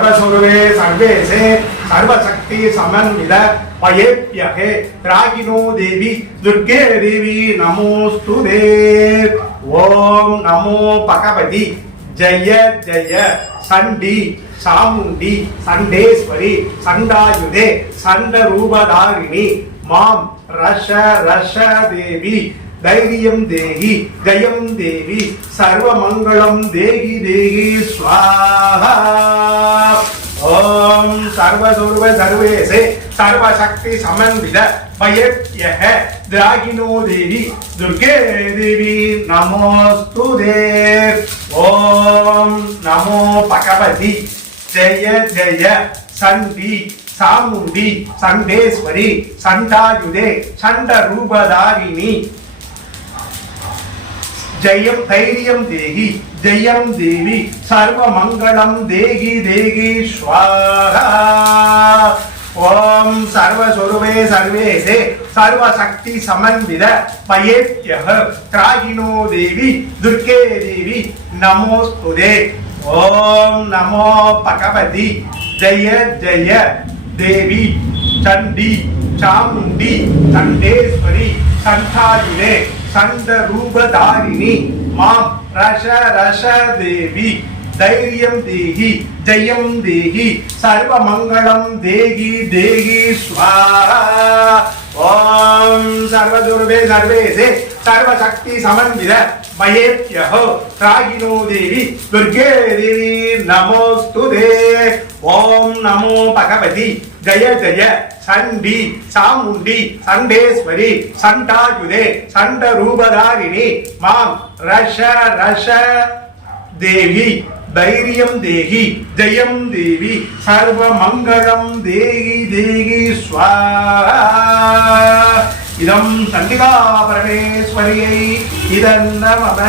சர்வஸ்வரூபே சர்வேசே சர்வசக்தி சமன்வித பயேப்யகே திராகினோ தேவி துர்கே தேவி நமோஸ்து தேவ் ஓம் நமோ பகவதி. ஜெய ஜெய. சண்டி சாமுண்டி சண்டேஸ்வரி சண்டாயுதே சண்ட ரூபதாரிணி மாம் ரஷ ரஷ தேவி. தைரியம் தேகி ஜெயம் தேவி. சர்வமங்கலம் தேகி தேகி ஸ்வாஹா. சர்வேசே சர்வசக்தி சமன்வித பயத்யஹ திராகினோ தேவி துர்கே தேவி நமோஸ்து தேர் ஓம் நமோ பகவதி. ஜெய ஜெய சண்டி சாமுண்டி சண்டேஸ்வரி சண்டாயுதே சண்ட ரூபதாரிணி ஜெயம் தைரியம் தேகி ஜெயம் தேவி சர்வ மங்களம் தேகி தேகி ஸ்வாகா. ஓம் சர்வஸ்வரூபே சர்வேசே சர்வசக்தி சமன்வித பயேத்யஹ திராகினோ தேவி துர்கே தேவி நமோஸ்துதே. ஓம் நமோ பகவதி ஜெய ஜெய தேவி சண்டி சாமுண்டி சண்டேஸ்வரி சண்டாயுனே சண்ட ரூபதாரிணி மாம் ரஷ ரஷ தேவி தைரியம் தேகி ஜெயம் தேகி சர்வ மங்களம் தேகி தேகி ஸ்வாஹா ஓம் சர்வதுர்வே சர்வேசே சர்வசக்தி சமன்வித மயேத்யஹ ராகினோ தேவி துர்கே தேவி நமோஸ்து தே ஓம் நமோ பகவதி ஜய ஜய சண்டி சாமுண்டி சண்டேஸ்வரி சண்டாயுதே சண்ட ரூபதாரிணி மாம் ரஷ ரஷ தேவி தைரியம் தேகி ஜெயம் தேவி சர்வ மங்களம் தேகி தேகி ஸ்வாஹா. இதம் சண்டிகா பரமேஸ்வரியை இதன்ன மம